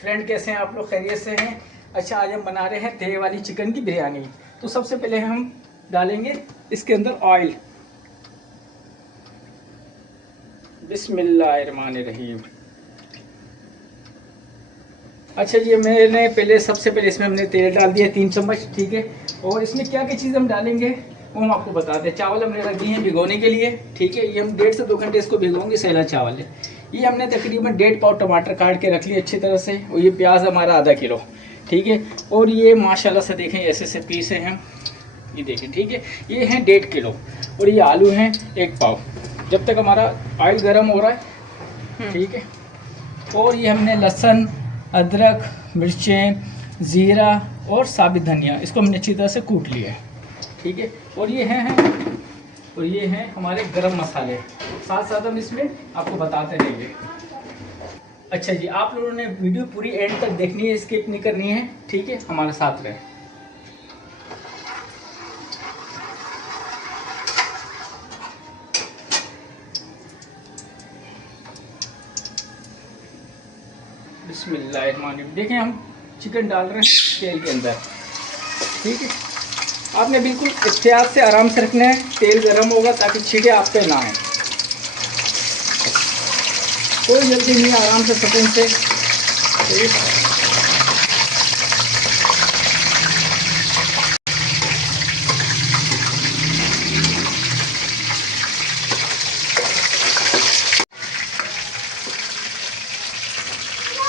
Friend कैसे हैं आप लोग? खैरियत से हैं? अच्छा, आज हम बना रहे हैं दही वाली चिकन की बिरयानी। तो सबसे पहले हम डालेंगे इसके अंदर ऑयल। बिस्मिल्लाहिर्रहमानिर्रहीम। अच्छा जी, मैंने सबसे पहले इसमें हमने तेल डाल दिया 3 चम्मच, ठीक है। और इसमें क्या क्या चीज़ हम डालेंगे वो हम आपको बताते हैं। चावल हमने रख दिए हैं भिगोने के लिए, ठीक है। ये हम 1.5 से 2 घंटे इसको भिगोंगे। सैला चावल है ये। हमने तकरीबन 1.5 पाव टमाटर काट के रख लिए अच्छी तरह से। और ये प्याज हमारा आधा किलो, ठीक है। और ये माशाल्लाह से देखें ऐसे से पीसे हैं, ये देखें, ठीक है। ये हैं 1.5 किलो। और ये आलू हैं 1 पाव। जब तक हमारा ऑयल गर्म हो रहा है, ठीक है। और ये हमने लहसुन, अदरक, मिर्चें, ज़ीरा और साबित धनिया, इसको हमने अच्छी तरह से कूट लिया है, ठीक है। और ये हैं हमारे गरम मसाले। साथ साथ हम इसमें आपको बताते रहेंगे। अच्छा जी, आप लोगों ने वीडियो पूरी एंड तक देखनी है, स्किप नहीं करनी है, ठीक है। हमारे साथ रहें। बिस्मिल्लाहिर्रहमानिर्रहीम। देखें, हम चिकन डाल रहे हैं तेल के अंदर, ठीक है। आपने बिल्कुल एहतियात से आराम से रखना है। तेल गर्म होगा ताकि छींटे आप पे ना आए। कोई जल्दी नहीं, आराम से सुकून से, ठीक।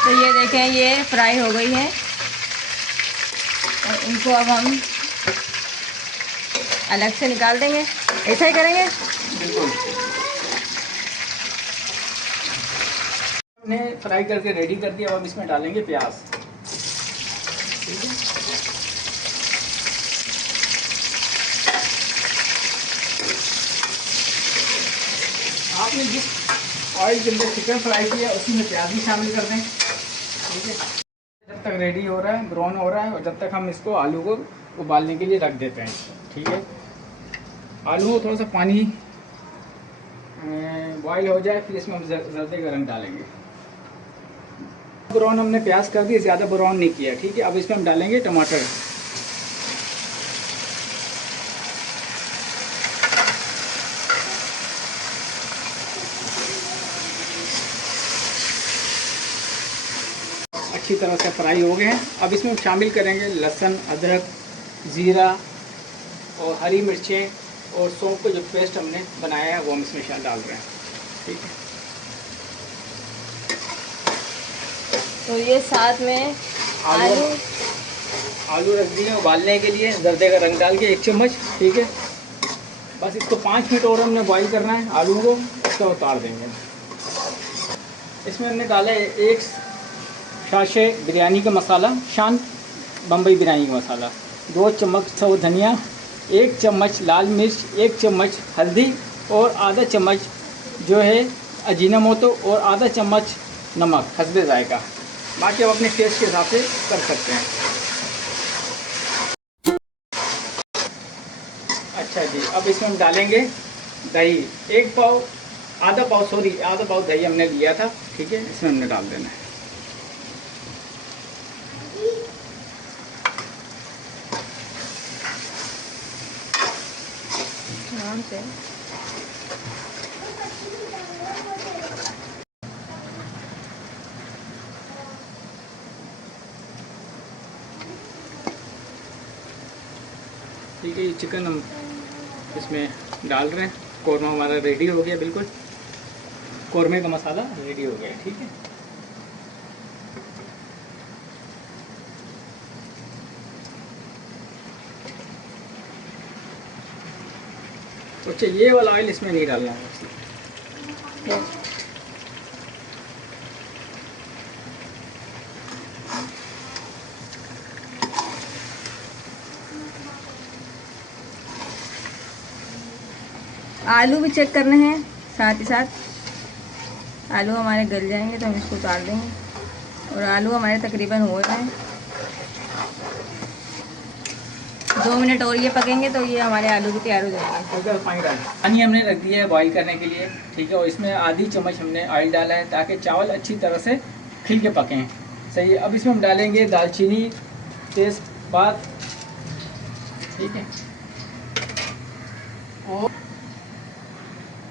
तो ये देखें, ये फ्राई हो गई है और इनको अब हम अलग से निकाल देंगे। ऐसा ही करेंगे। बिल्कुल हमने फ्राई करके रेडी कर दिया। अब हम इसमें डालेंगे प्याज, ठीक है। आपने जिस ऑयल के अंदर चिकन फ्राई किया उसी में प्याज भी शामिल कर दें, ठीक है। जब तक रेडी हो रहा है, ब्राउन हो रहा है, और जब तक हम इसको आलू को उबालने के लिए रख देते हैं, ठीक है। आलू को थोड़ा सा पानी बॉईल हो जाए, फिर इसमें हम जर्दे का रंग डालेंगे। ब्राउन हमने प्याज कर दिया, ज़्यादा ब्राउन नहीं किया, ठीक है। अब इसमें हम डालेंगे टमाटर। अच्छी तरह से फ्राई हो गए हैं। अब इसमें हम शामिल करेंगे लहसुन, अदरक, ज़ीरा और हरी मिर्चें और सौंफ को जो पेस्ट हमने बनाया है वो हम इसमें डाल रहे हैं, ठीक है। तो ये साथ में आलू रख दिए उबालने के लिए, जर्दे का रंग डाल के 1 चम्मच, ठीक है। बस इसको 5 मिनट और हमने बॉईल करना है आलू को, उसका उतार देंगे। इसमें हमने डाला है 1 शाशे बिरयानी का मसाला, शान बम्बई बिरयानी का मसाला, 2 चम्मच सौ धनिया, 1 चम्मच लाल मिर्च, 1 चम्मच हल्दी और आधा चम्मच जो है अजीनामोटो और आधा चम्मच नमक हस्बे जायका। बाकी आप अपने टेस्ट के हिसाब से कर सकते हैं। अच्छा जी, अब इसमें हम डालेंगे दही। आधा पाव दही हमने लिया था, ठीक है। इसमें हमने डाल देना है। आराम से। ठीक है, ये चिकन हम इसमें डाल रहे हैं। कौरमा हमारा रेडी हो गया, बिल्कुल कौरमे का मसाला रेडी हो गया, ठीक है। अच्छा, ये वाला ऑयल इसमें नहीं डालना है। आलू भी चेक करने हैं साथ ही साथ। आलू हमारे गल जाएंगे तो हम इसको उतार देंगे। और आलू हमारे तकरीबन हो रहे हैं। 2 मिनट और ये पकेंगे तो ये हमारे आलू भी तैयार हो जाएंगे। पानी हमने रख दिया है बॉईल करने के लिए, ठीक है। और इसमें आधी चम्मच हमने ऑयल डाला है ताकि चावल अच्छी तरह से खिल के पकें, सही है। अब इसमें हम डालेंगे दालचीनी, तेज़पात, ठीक है,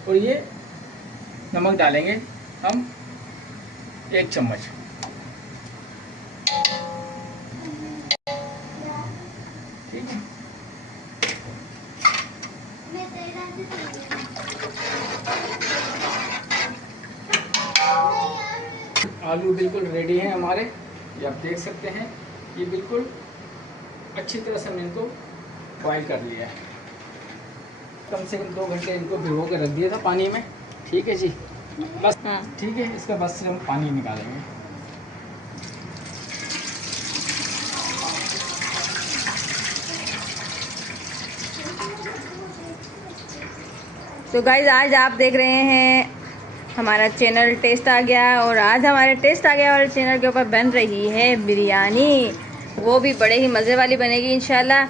और ये नमक डालेंगे हम 1 चम्मच। ठीक है, आलू बिल्कुल रेडी हैं हमारे, ये आप देख सकते हैं। ये बिल्कुल अच्छी तरह से हमने इनको बॉईल कर लिया है। कम से कम 2 घंटे इनको भिगो के रख दिया था पानी में। ठीक है जी, बस हाँ। ठीक है, इसका बस से हम पानी निकालेंगे। तो गाइज आज आप देख रहे हैं हमारा चैनल टेस्ट आ गया, और आज हमारे टेस्ट आ गया और चैनल के ऊपर बन रही है बिरयानी। वो भी बड़े ही मज़े वाली बनेगी इंशाल्लाह।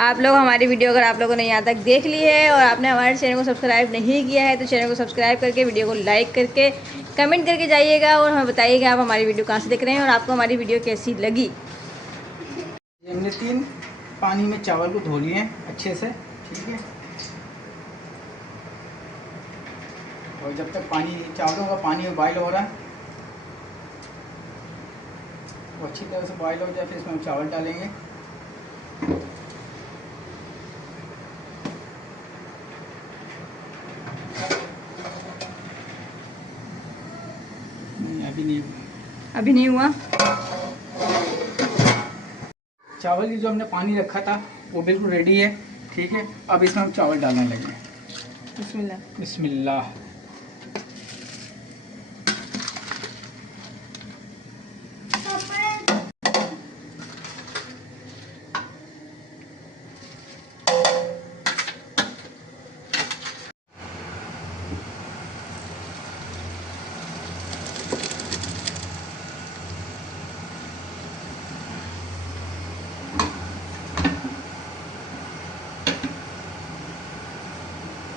आप लोग हमारी वीडियो अगर आप लोगों ने यहाँ तक देख ली है और आपने हमारे चैनल को सब्सक्राइब नहीं किया है तो चैनल को सब्सक्राइब करके वीडियो को लाइक करके कमेंट करके जाइएगा और हमें बताइएगा आप हमारी वीडियो कहाँ से देख रहे हैं और आपको हमारी वीडियो कैसी लगी। हमने 3 पानी में चावल को धो लिए हैं अच्छे से। ठीक है, और जब तक चावलों का पानी बॉयल हो रहा है, वो अच्छी तरह से बॉयल हो जाए, फिर इसमें हम चावल डालेंगे। अभी नहीं हुआ। चावल की जो हमने पानी रखा था वो बिल्कुल रेडी है। ठीक है, अब इसमें हम चावल डालने लगे। बिस्मिल्लाह। बिस्मिल्लाह।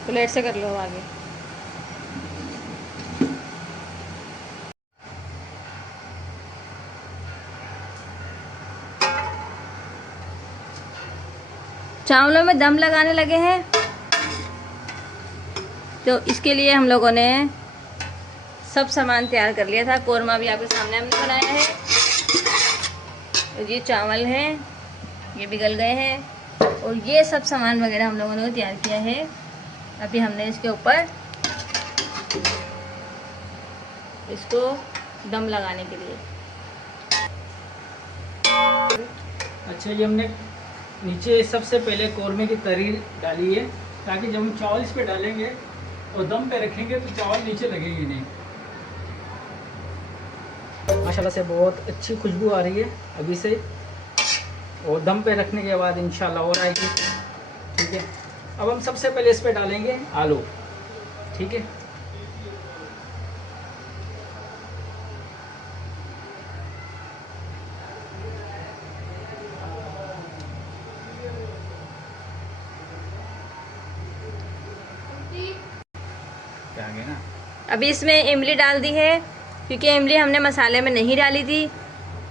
प्लेट से कर लो आगे। चावलों में दम लगाने लगे हैं, तो इसके लिए हम लोगों ने सब सामान तैयार कर लिया था। कोरमा भी आपके सामने हमने बनाया है, और ये चावल हैं, ये भी गल गए हैं, और ये सब सामान वगैरह हम लोगों ने तैयार किया है। अभी हमने इसके ऊपर इसको दम लगाने के लिए। अच्छा, ये हमने नीचे सबसे पहले कोरमे की तरी डाली है, ताकि जब हम चावल इस पे डालेंगे और दम पे रखेंगे तो चावल नीचे लगेंगे नहीं। माशाल्लाह से बहुत अच्छी खुशबू आ रही है अभी से, और दम पे रखने के बाद इंशाल्लाह और आएगी। ठीक है, अब हम सबसे पहले इस पे डालेंगे आलू। ठीक है, आगे ना। अभी इसमें इमली डाल दी है, क्योंकि इमली हमने मसाले में नहीं डाली थी,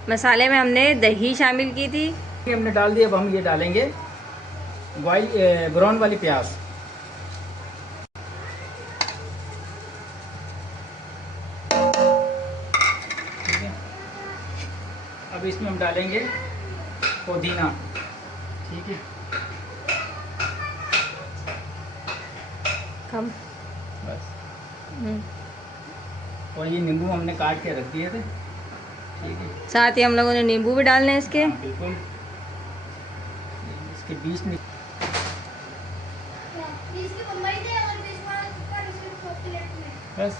मसाले में हमने दही शामिल की थी। ये हमने डाल दिया। अब हम ये डालेंगे ब्राउन वाली प्याज। ठीक है, अब इसमें हम डालेंगे पुदीना। ठीक है, कम बस। और ये नींबू हमने काट के रख दिए थे। ठीक है, साथ ही हम लोगों ने नींबू भी डालने हैं इसके। हाँ, बिल्कुल। इसके बीच में बस।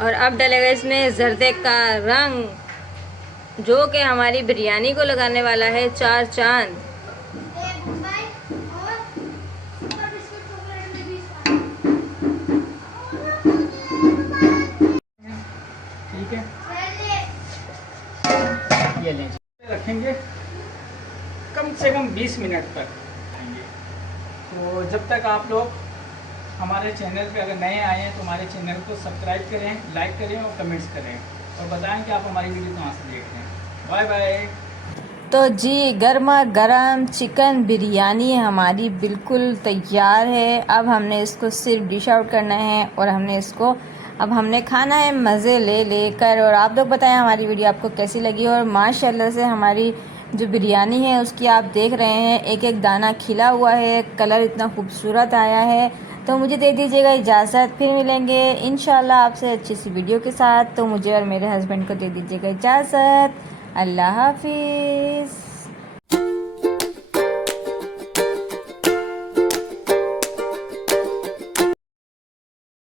और अब डलेगा इसमें जर्दे का रंग, जो कि हमारी बिरयानी को लगाने वाला है 4 चांद। ठीक है, ये लें, रखेंगे कम से कम 20 मिनट तक। तो जब तक आप लोग हमारे चैनल पे अगर नए आए हैं तो हमारे चैनल को सब्सक्राइब करें, लाइक करें और कमेंट्स करें। और बताएं कि आप हमारी वीडियो कहाँ से देख रहे हैं। Bye bye. तो जी गर्मा गर्म चिकन बिरयानी हमारी बिल्कुल तैयार है। अब हमने इसको सिर्फ डिश आउट करना है और अब हमने खाना है मज़े ले लेकर। और आप लोग बताएं हमारी वीडियो आपको कैसी लगी। और माशाल्लाह से हमारी जो बिरयानी है उसकी आप देख रहे हैं एक एक दाना खिला हुआ है, कलर इतना खूबसूरत आया है। तो मुझे दे दीजिएगा इजाज़त, फिर मिलेंगे इंशाल्लाह आपसे अच्छी सी वीडियो के साथ। तो मुझे और मेरे हस्बैंड को दे दीजिएगा इजाज़त। अल्लाह हाफिज़।